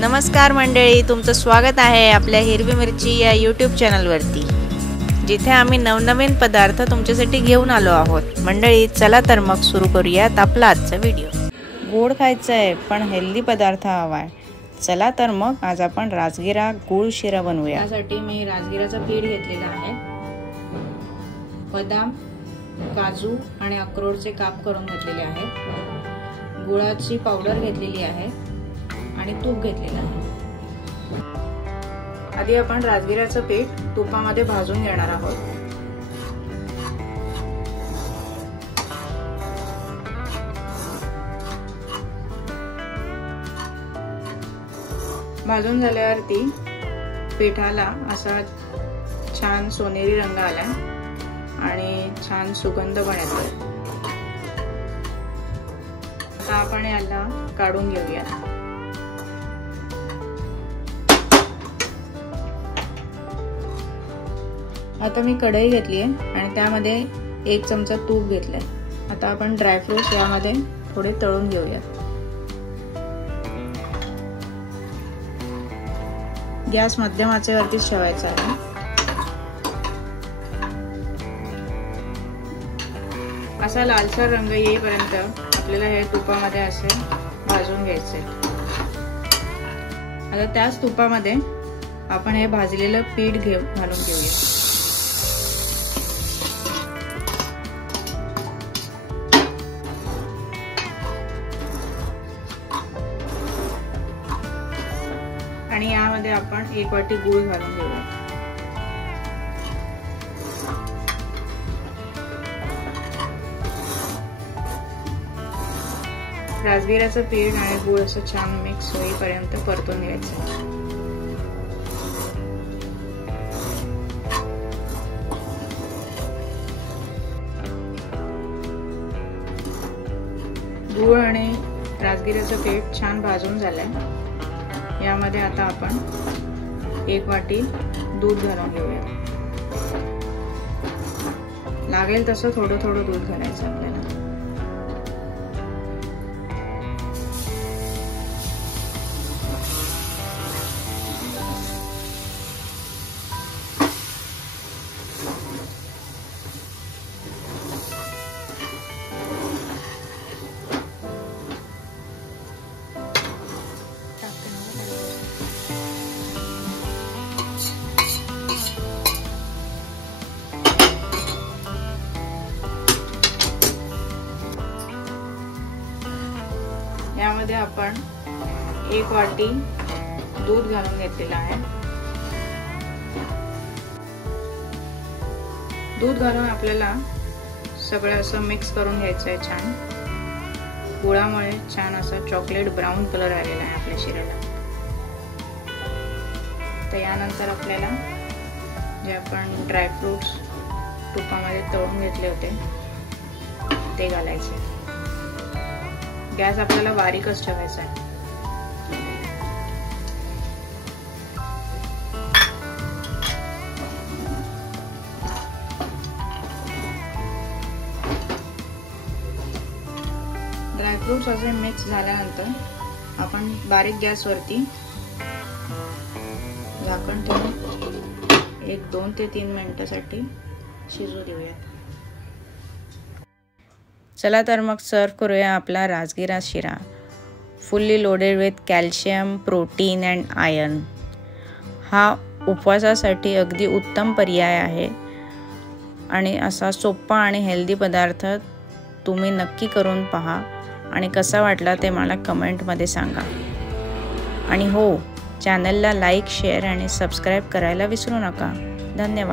नमस्कार मंडळी, तुमचं स्वागत आहे आपल्या हिरवी मिरची या यूट्यूब चॅनलवरती, जिथे आम्ही नवनवीन पदार्थ तुमच्यासाठी घेऊन आलो आहोत। मंडळी, चला तर मग सुरू करूयात आपला आजचा व्हिडिओ। गोड खायचं आहे पण हेल्दी पदार्थ हवा आहे। चला तर मग आज आपण राजगिरा गुळ शिरा बनवूया। यासाठी मी राजगिराचं पीठ घेतलेलं आहे। बदाम, काजू आणि अक्रोडचे काप करून घेतलेले आहेत। गुळाची पावडर घेतलेली आहे आणि तूप घेतलेलं आहे। आधी आपण राजगिराचं पीठ तुपामध्ये भाजून घेणार आहोत। भाजून झाल्यावरती पिठाला असा छान सोनेरी रंग आलाय आणि छान सुगंध पण येतोय। आता आपण याला काढून घेऊया। आता मी कढई घेतली आहे आणि त्यामध्ये 1 चमचा तूप घेतलाय। आता आपण ड्रायफ्रूट्स यामध्ये थोडे तळून घेऊया। गॅस मध्यम आचेवरतीच ठेवायचा आहे। असा लालसर रंग येईपर्यंत आपल्याला हे तुपामध्ये असे भाजून घ्यायचे। आता त्याच तुपामध्ये आपण हे भाजलेलं पीठ घालून घेऊया। आणि यामध्ये आपण 1 वाटी गूळ घालून घेऊया। राजगिराचं पीठ आणि गूळ असं छान मिक्स होईपर्यंत परतून घ्यायचं। गूळ आणि राजगिराचं पीठ छान भाजून झालंय। यामध्ये आता आपण 1 वाटी दूध घालून घेऊया। लागेल तसं थोडं थोडं दूध घालायचं आपल्याला। यामध्ये आपण 1 वाटी दूध घालून घेतलेलं आहे। दूध घालून आपल्याला सगळं असं मिक्स करून घ्यायचं आहे छान। गुळामुळे छान असा चॉकलेट ब्राऊन कलर आलेला आहे आपल्या शिऱ्याला। तर यानंतर आपल्याला जे आपण ड्रायफ्रुट्स तुपामध्ये तळून घेतले होते ते घालायचे। गॅस आपल्याला बारीकच ठेवायचा आहे। ड्रायफ्रुट्स असे मिक्स झाल्यानंतर आपण बारीक गॅसवरती झाकण ठेवून 2 ते 3 मिनिटांसाठी शिजू देऊया। चला तर मग सर्व करूया आपला राजगिरा शिरा। Fully loaded with calcium, protein and iron. हा उपवासासाठी अगदी उत्तम पर्याय आहे आणि असा सोपा आणि हेल्दी पदार्थ तुम्ही नक्की करून पहा आणि कसा वाटला ते मला कमेंटमध्ये सांगा। आणि हो, चॅनलला लाईक, शेअर आणि सबस्क्राईब करायला विसरू नका। धन्यवाद।